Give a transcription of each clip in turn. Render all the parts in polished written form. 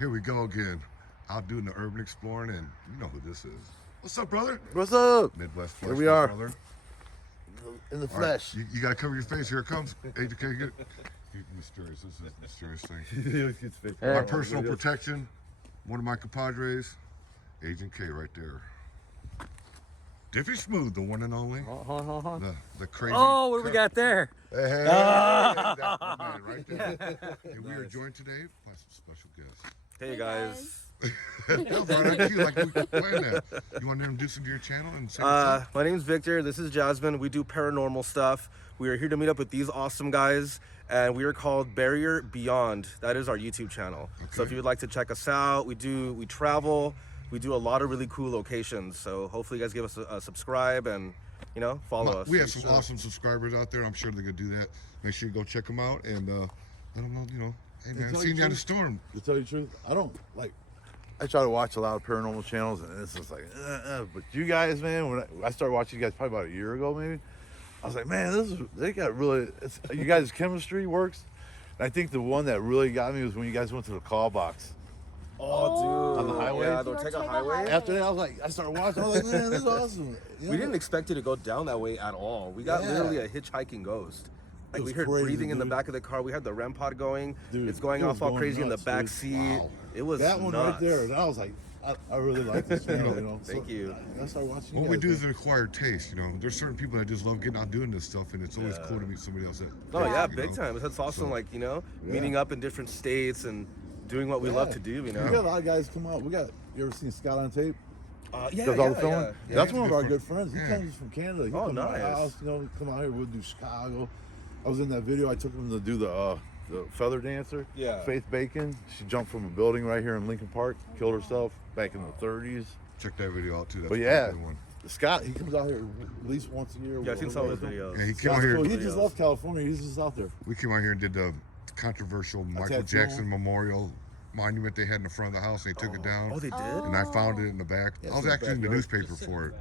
Here we go again. Out doing the urban exploring, and you know who this is. What's up, brother? What's up? Midwest Flesh. Here we are. Brother. In the All right, flesh. you gotta cover your face. Here it comes. AJK, get mysterious. This is a mysterious thing. My personal protection. One of my compadres, Agent K, right there. Diffy Smooth, the one and only. The crazy. Oh, what do we got there? Hey, that man right there. And we are joined today by some special guests. Hey guys. That was right on cue, like we planned that. You want to introduce them to your channel and say what's up? My name's Victor. This is Jasmine. We do paranormal stuff. We are here to meet up with these awesome guys, and we are called Barrier Beyond. That is our YouTube channel. Okay. So if you would like to check us out, we travel. We do a lot of really cool locations. So hopefully you guys give us a subscribe and, you know, follow us. We have some awesome subscribers out there. I'm sure they're going to do that. Make sure you go check them out and let them know, you know, hey man, seeing you on the storm. To tell you the truth, I don't like. I try to watch a lot of paranormal channels, and it's just like, but you guys, man, when I started watching you guys probably about a year ago, maybe, I was like, man, they got really. You guys' chemistry works. And I think the one that really got me was when you guys went to the call box. Oh, dude. On the highway? Yeah, the Ortega Highway. After that, I started watching. I was like, man, this is awesome. We didn't expect it to go down that way at all. We got literally a hitchhiking ghost. Like, we heard crazy, breathing in the dude. back of the car. We had the REM pod going. Dude, it's going it off was all going crazy in the nuts, back dude. seat. Wow. It was That one nuts. right there, and I was like, I really like this channel, you know. Thank you. I started watching. What you we guys, do man. is an acquired taste, you know. There's certain people that just love getting out doing this stuff, and it's always cool to meet somebody else that. Oh yeah, you big know? time. That's awesome. So, Like, you know, meeting up in different states and doing what we love to do. You We know. got a lot of guys come out. You ever seen Scott on Tape? Yeah, Does all the filming? yeah. That's he's one of a our good good friends. He Yeah. comes from Canada. He Oh, come to my nice. house, you know, come out here. We'll do Chicago. I was in that video. I took him to do the feather dancer. Yeah. Faith Bacon. She jumped from a building right here in Lincoln Park, killed herself back in the 30s. Check that video out too. That's But a yeah, good one. Scott, he comes out here at least once a year. Yeah, I've seen some of his videos. Yeah, he came out Scott's here. cool. He just left California. He's just out there. We came out here and did the controversial Michael tattoo Jackson on? memorial monument they had in the front of the house. And they took it down. Oh, they did. And I found it in the back. Yeah, I was it's in the actually in the backyard. newspaper for it.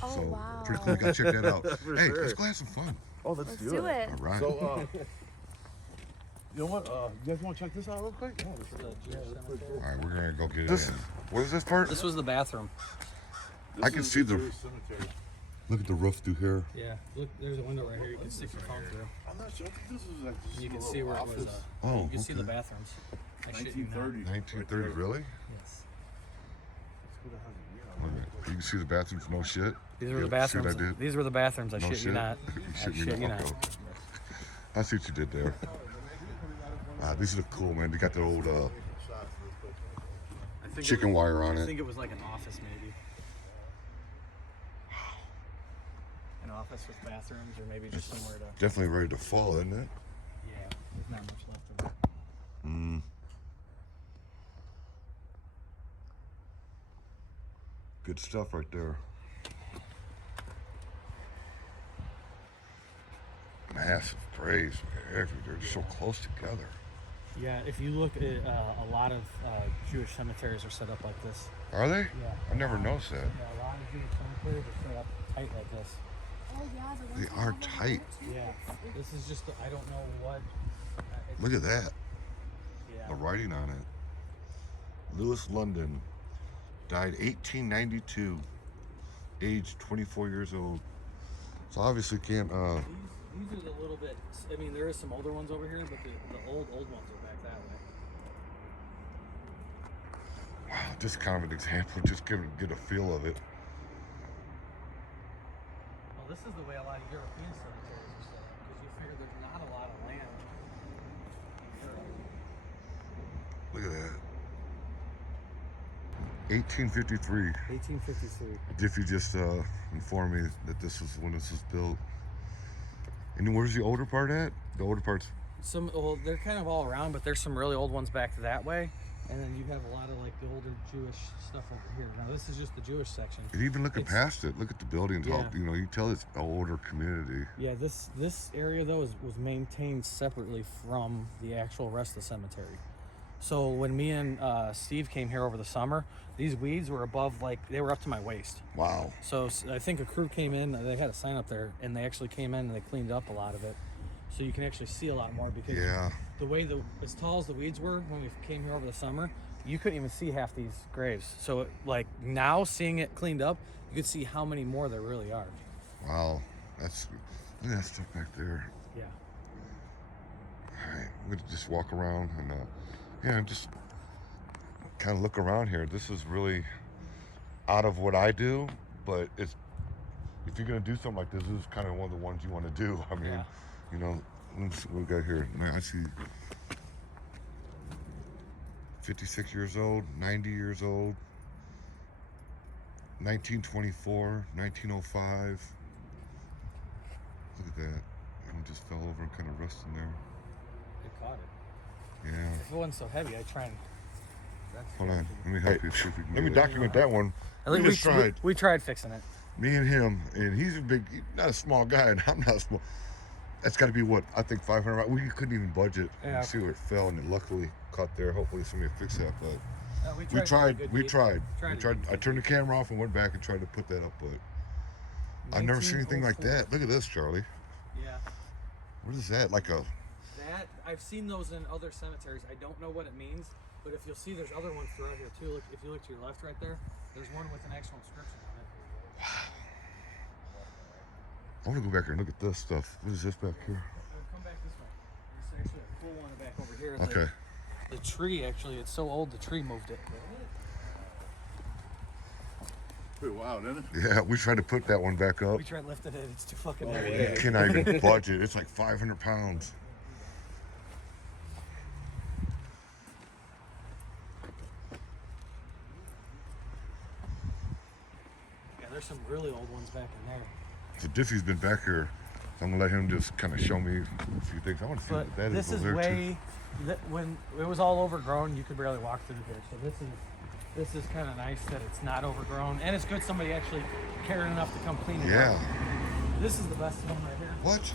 Oh, So wow. pretty cool. You gotta check that out. For Hey, sure. let's go have some fun. oh, let's Let's do it. All right. So, you know what? You guys want to check this out real quick? All right, we're gonna go get it. What is this part? This was the bathroom. I can see the. Look at the roof through here. Yeah, look, there's a window right here. You can stick your phone through. I'm not sure. I think this is like just You a can little see where it office. was. Oh, You can see the okay. bathrooms. I shit you not. 1930s. 1930, really? Yes. Wait a minute. You can see the bathrooms. No shit. These were Yeah, the bathrooms. See what I did? These were the bathrooms. I No shit shit. you not. You I shit me shit you not. not. Okay. I see what you did there. These look cool, man. They got the old I think chicken wire on I it. think it was like an office, maybe. An office with bathrooms, or maybe just somewhere to. Definitely ready to fall, isn't it? Yeah, there's not much left of it. Good stuff right there. Massive graves, man. They're just so close together. Yeah, if you look at a lot of Jewish cemeteries are set up like this. Are they? Yeah. I never noticed that. Yeah, a lot of Jewish cemeteries are set up tight like this. Oh yeah, the ones They that are have them tight. there, too. Yeah, this is just, I don't know what. It's, Look at that. yeah. The writing on it. Lewis London died 1892, age 24 years old. So obviously can't. These are the little bit. I mean, there is some older ones over here, but the old ones are back that way. Wow, just kind of an example. Just get a feel of it. Well, this is the way a lot of European cemeteries are set up, because you figure there's not a lot of land in Europe. Look at that. 1853. 1853. Diffie just informed me that this was when this was built. And where's the older part at? The older part's. Well, they're kind of all around, but there's some really old ones back that way, and then you have a lot of like the older Jewish stuff over here. Now this is just the Jewish section. And even looking past it, look at the buildings. Yeah. How, you know, you tell it's an older community. Yeah, this area though was maintained separately from the actual rest of the cemetery. So when me and Steve came here over the summer, these weeds were above, like, they were up to my waist. Wow. So I think a crew came in, they had a sign up there, and they actually came in and they cleaned up a lot of it. so you can actually see a lot more because Yeah. the way as tall as the weeds were when we came here over the summer, you couldn't even see half these graves. So like now seeing it cleaned up, you could see how many more there really are. Wow. That's, look at that stuff back there. Yeah. All right, we're gonna just walk around and yeah, just kind of look around here. This is really out of what I do, but it's, if you're gonna do something like this is kind of one of the ones you want to do. I mean, Yeah. you know, let's see what we got here. Man, I see 56 years old, 90 years old, 1924, 1905. Look at that. And it just fell over and kind of resting there. It caught it. Yeah. If it wasn't so heavy, I'd try and. Hold on. Let me help you. See if we can let me document that one. At least We just tried. we tried fixing it. Me and him, and he's a big, not a small guy, and I'm not small. That's got to be what I think 500. We couldn't even budget. Yeah. See where it fell, and it luckily caught there. Hopefully somebody will fix that. But We we tried. Tried to I turned the camera off and went back and tried to put that up, but I've never seen anything like that. Look at this, Charlie. Yeah. What is that? Like a? That I've seen those in other cemeteries. I don't know what it means, but if you'll see, there's other ones throughout here too. Look, if you look to your left, right there, there's one with an actual inscription on it. I want to go back here and look at this stuff. What is this back here? Come back this way. There's actually a cool one back over here. Okay. The tree actually, it's so old, the tree moved it. Pretty wild, isn't it? Yeah, we tried to put that one back up. We tried lifting it. It's too fucking You heavy. cannot even budget. It's like 500 pounds. Yeah, there's some really old ones back in there. So Diffie's been back here. So I'm gonna let him just kind of show me a few things. I want to see But what that this is is over there too. way when it was all overgrown, you could barely walk through here. So this is kind of nice that it's not overgrown, and it's good somebody actually cared enough to come clean it Yeah. up. This is the best one right here. What?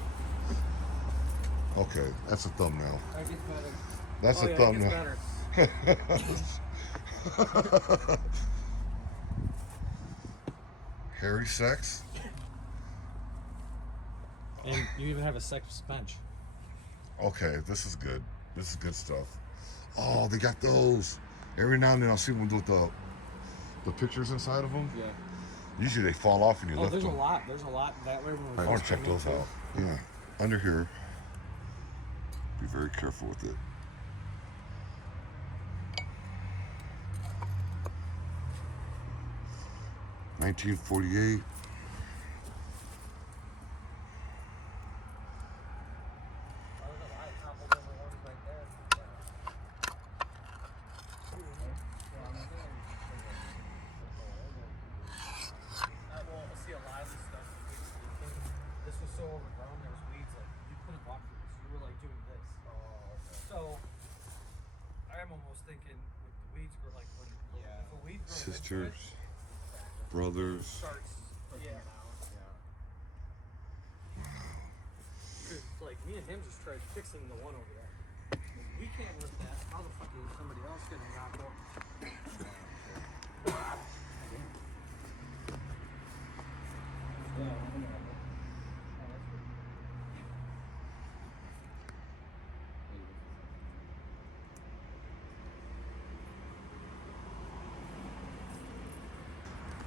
Okay, that's a thumbnail. That gets better. That's Oh, a yeah, thumbnail. it gets better. Hairy sex. And you even have a sex bench. Okay, this is good. This is good stuff. Oh, they got those. Every now and then I'll see one with the pictures inside of them. Yeah. Usually they fall off and you Oh, lift there's them. a lot. There's a lot that way. When I want to check those out. Yeah, under here. Be very careful with it. $1948. This was so overgrown, there was weeds, like you couldn't walk through this. You were like doing this. So I'm almost thinking with the weeds were like when if a weed grows into Sisters, it, brothers. starts Cause like me and him just tried fixing the one over there. We can't lift that. How the fuck is somebody else gonna knock over?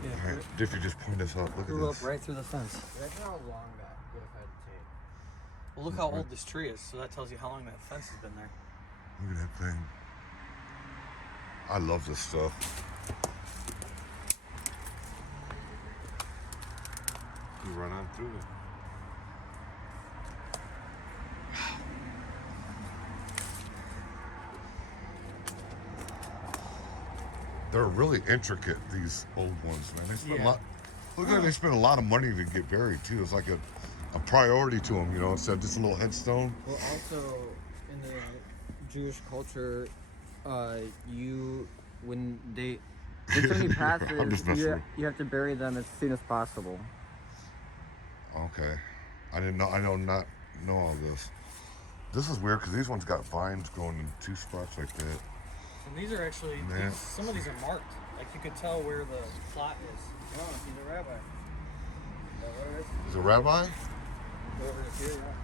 All right, Diffie just pointed this out. Look Grew at up this. right through the fence. Imagine how long that would have had to take. Well, look how old this tree is, so that tells you how long that fence has been there. Look at that thing. I love this stuff. You run on through it. They're really intricate, these old ones, man. They spend a Yeah. lot. Look like they spend a lot of money to get buried too. It's like a priority to them, you know, instead of just a little headstone. Well, also in the Jewish culture, when somebody I'm just passes, messing with you have to bury them as soon as possible. Okay. I didn't know. I don't not know all this. This is weird because these ones got vines growing in two spots like that. And these are actually, Man. some of these are marked. Like you could tell where the plot is. Oh, he's a rabbi. Is it a rabbi? Over here, yeah.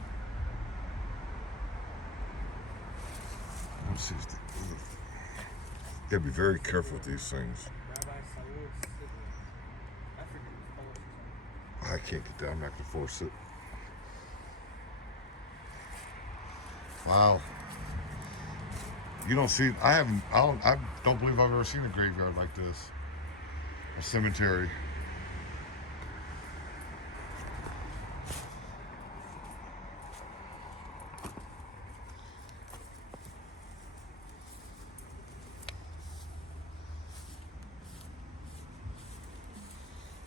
see this thing. You gotta be very careful with these things. I can't get that. I'm not gonna force it. Wow. You don't see. I don't believe I've ever seen a graveyard like this. A cemetery.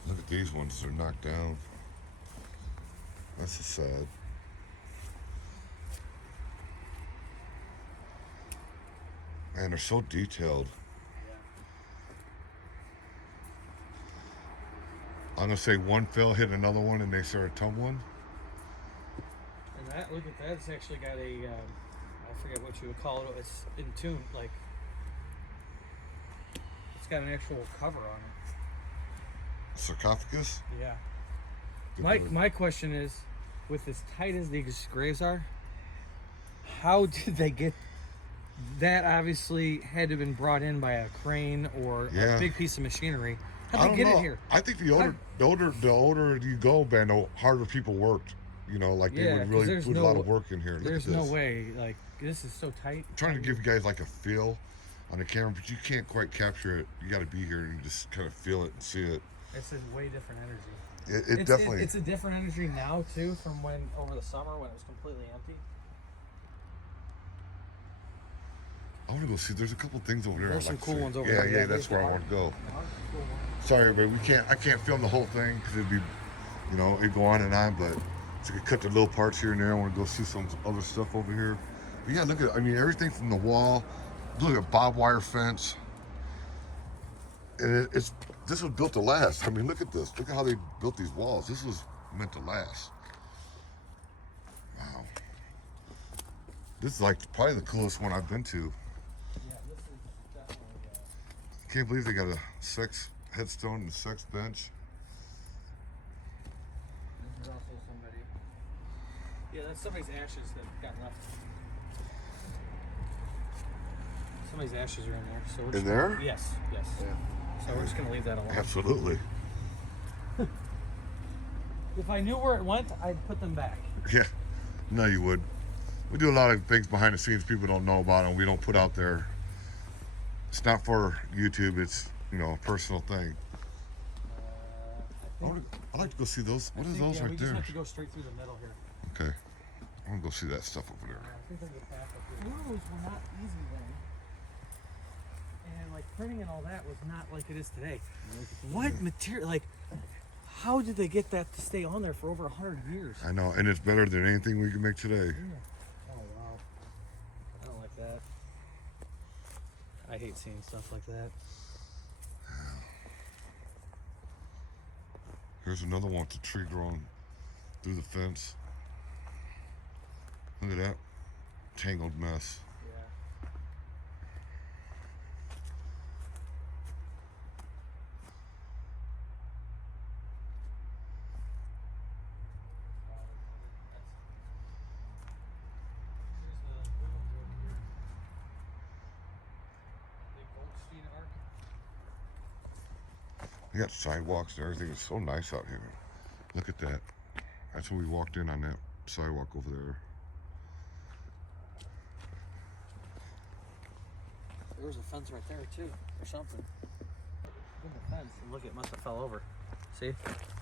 Look at these ones. They're knocked down. That's a sad. Man, they're so detailed. I'm gonna say one fell, hit another one, and they started tumbling. And that, look at that, it's actually got a, I forget what you would call it, it's in tune, like, it's got an actual cover on it. Sarcophagus? Yeah. Good word. My question is, with as tight as these graves are, how did they get that? Obviously had to have been brought in by a crane or Yeah. a big piece of machinery. I How'd don't they get know. it here? I think the older you go, man, the harder people worked. You know, like they Yeah, would 'cause really there's put a no- lot of work in here. Look There's at no this. way, like, this is so tight. I'm trying to give you guys like a feel on the camera, but you can't quite capture it. You got to be here and just kind of feel it and see it. It's a way different energy. It definitely. It's a different energy now too from when over the summer when it was completely empty. I want to go see. There's a couple things over there. There's I'd some like cool to see. ones over yeah, there. Yeah, Yeah, that's there's where the I want to go. Cool one. Sorry, but I can't film the whole thing because it'd be, you know, it'd go on and on. But so I could cut the little parts here and there. I want to go see some other stuff over here. But yeah, look at. I mean, everything from the wall. Look at barbed wire fence. And this was built to last. I mean, look at this. Look at how they built these walls. This was meant to last. Wow. This is like probably the coolest one I've been to. Yeah, this is definitely. Can't believe they got a sex headstone and a sex bench. This is also somebody. Yeah, that's somebody's ashes that got left. Somebody's ashes are in there. So we're In just there? Gonna, yes. Yeah. So we're just gonna leave that alone. Absolutely. If I knew where it went, I'd put them back. Yeah. No, you would. We do a lot of things behind the scenes people don't know about and we don't put out there. It's not for YouTube. It's, you know, a personal thing. I'd like to go see those. What are those yeah, right we there? just have to go straight through the middle here. Okay. I want to go see that stuff over there. I think there's a path up here. Those were not easy then. And like printing and all that was not like it is today. What material? Like, how did they get that to stay on there for over 100 years? I know, and it's better than anything we can make today. Oh wow. I don't like that. I hate seeing stuff like that. Here's another one with the tree growing through the fence. Look at that tangled mess. Yeah. We got sidewalks and everything. It's so nice out here. Look at that. That's when we walked in on that sidewalk over there. There was a fence right there too, or something. In the fence, and look, it must have fell over. See?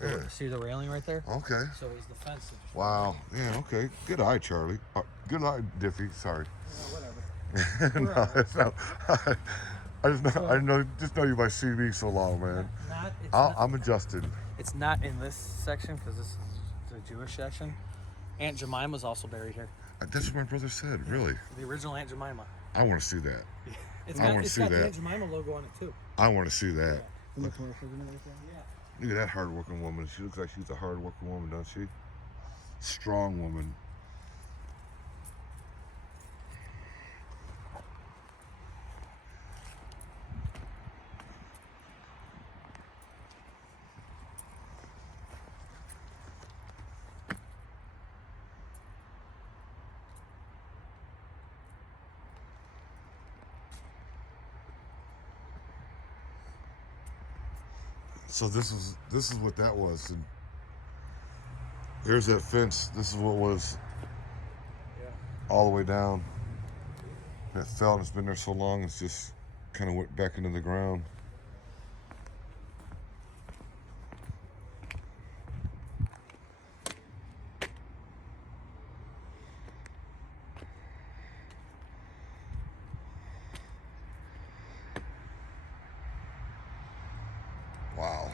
Yeah. See the railing right there? Okay. So it was the fence that just Wow. Yeah, okay. Good eye, Charlie. Good eye, Diffie. Sorry. whatever. No, it's not. I know, just know you by CV so long, man. I'm adjusted. It's not in this section because this is the Jewish section. Aunt Jemima's also buried here. That's what my brother said, really. The original Aunt Jemima. I want to see that. It's I got, wanna it's see got that. the Aunt Jemima logo on it too. I want to see that. In the commercials and everything. Yeah. Look at that hard-working woman. She looks like she's a hard-working woman, doesn't she? Strong woman. So this is what that was. And there's that fence. This is what was all the way down. That fell and it's been there so long, it's just kind of went back into the ground. Wow.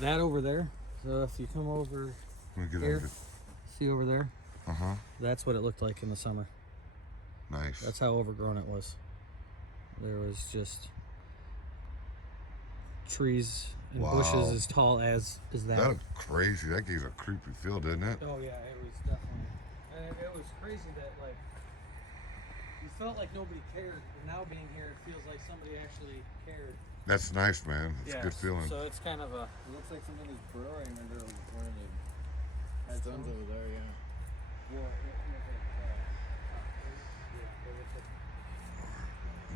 That over there. So if you come over Let me get here, under it. see over there, Uh-huh. that's what it looked like in the summer. Nice. That's how overgrown it was. There was just trees and Wow. bushes as tall as that. That looked crazy. That gave a creepy feel, didn't it? Oh yeah, it was definitely. And it was crazy that like you felt like nobody cared, but now being here, it feels like somebody actually cared. That's nice, man. It's a good feeling. So it's kind of a. It looks like something is burrowing under one of the stones over there. Yeah.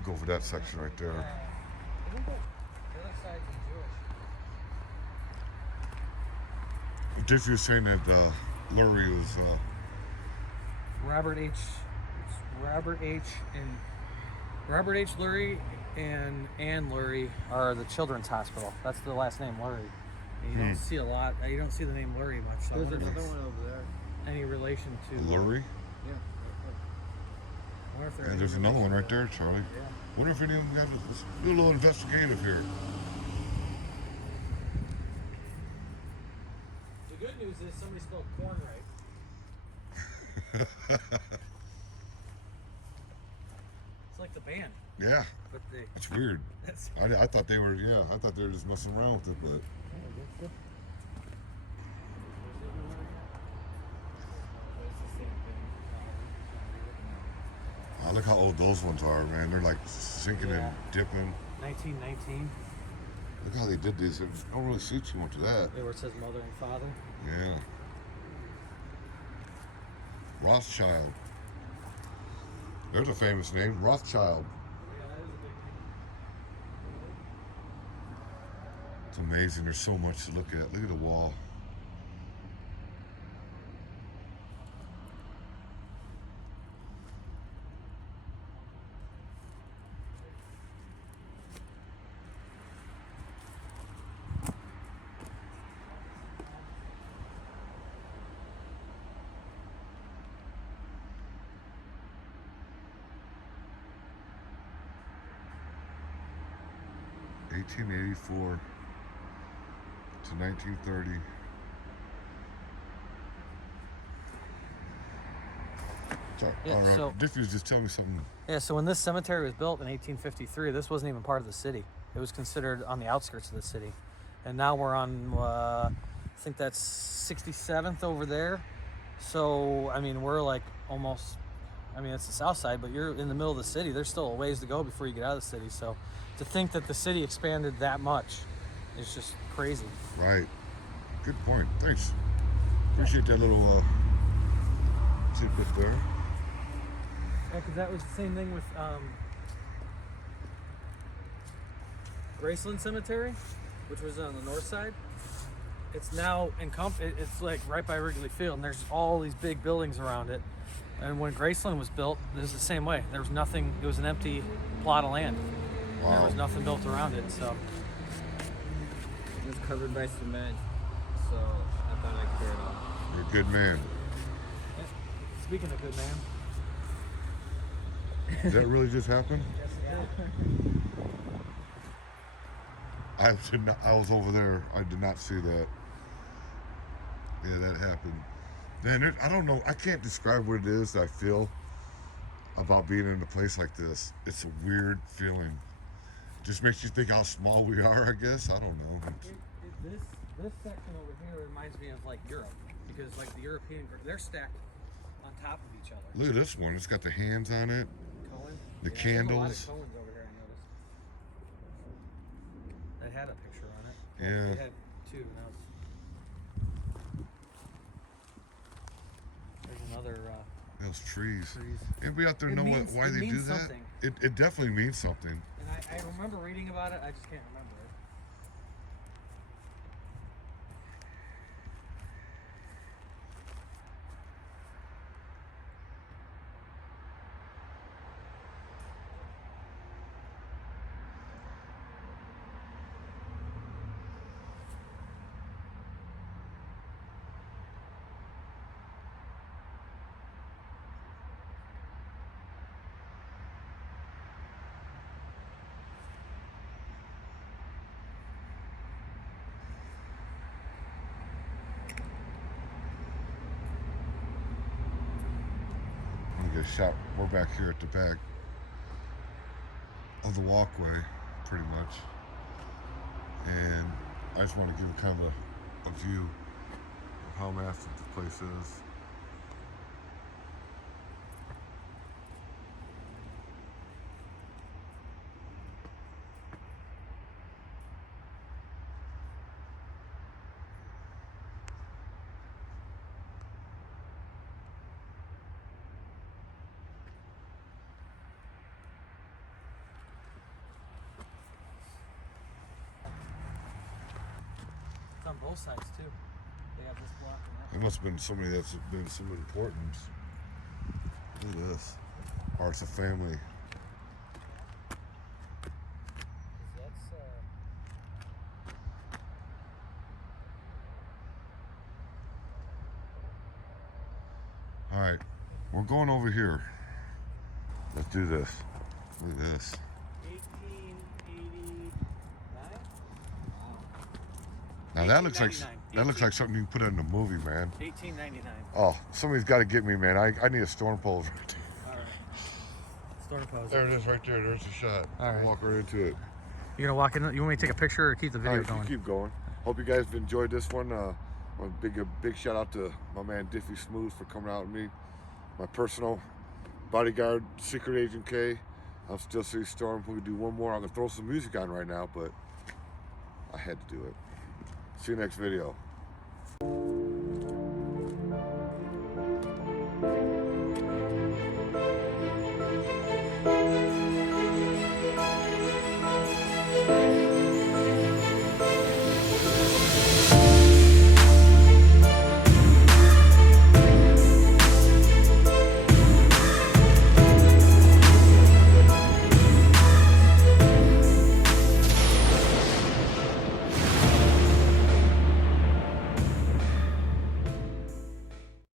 Go for that section right there. I think the other side's Jewish. Diffie was saying that Lurie was Robert H. Lurie and Ann Lurie are the Children's Hospital. That's the last name Lurie. And you don't see a lot. You don't see the name Lurie much. So I There's wonder if another it's one over there. any relation to Lurie. Yeah. I wonder if they're And any there's another one relation. right there, Charlie. Yeah. Wonder if any of them got let's do a little investigative here. The good news is somebody spelled corn right. It's like the band, Yeah, but they. that's weird. That's. I thought they were I thought they were just messing around with it, but look how old those ones are, man. They're like sinking and dipping. 1919. Look how they did these. I don't really see too much of that. Where it says mother and father. Yeah. Rothschild. There's a famous name, Rothschild. It's amazing. There's so much to look at. Look at the wall. (1884 to 1930). Yeah, All right. so- Diffie was just telling me something. Yeah, so when this cemetery was built in 1853, this wasn't even part of the city. It was considered on the outskirts of the city. And now we're on, I think that's 67th over there. So, I mean, we're like almost, I mean, it's the south side, but you're in the middle of the city. There's still a ways to go before you get out of the city. So to think that the city expanded that much is just crazy. Right. Good point. Thanks. Appreciate that little tidbit there. Yeah, because that was the same thing with Graceland Cemetery, which was on the north side. It's now it's like right by Wrigley Field, and there's all these big buildings around it. And when Graceland was built, it was the same way. There was nothing. It was an empty plot of land. Wow. There was nothing built around it. So It was covered by cement, so I thought I cleared it off. You're a good man. speaking of good man, Did that really just happen? I was over there. I did not see that. Yeah, that happened. Man, I don't know. I can't describe what it is that I feel about being in a place like this. It's a weird feeling. Just makes you think how small we are, I guess. I don't know. this section over here reminds me of like Europe, because like the European, they're stacked on top of each other. Look at this one. It's got the hands on it. Cohen? The There's a lot candles. of Cohens over here, I noticed. That had a picture on it. Yeah. They had two. Now their Those trees. trees. Anybody out there It know means- why it they do means that? something. It definitely means something. And I remember reading about it. I just can't remember it. I'm gonna get shot. We're back here at the back of the walkway, pretty much. And I just want to give kind of a view of how massive the place is. It's on both sides too. They have this block and that. It must have been somebody that's been some importance. Look at this. Or it's a family. That's All right, we're going over here. Let's do this. Look at this. 1889. Now that looks like 1899. something you can put in a movie, man. 1899. Oh, somebody's got to get me, man. I need a storm pole. All right. Storm pose. There it is, right there. There's the shot. All right. Walk right into it. You're gonna walk in. You want me to take a picture or keep the video All right, going? you keep going. Hope you guys have enjoyed this one. A big shout out to my man Diffie Smooth for coming out with me. My personal bodyguard, Secret Agent K. I'm Still City Storm. We're gonna do one more. I'm gonna throw some music on right now, but I had to do it. See you next video.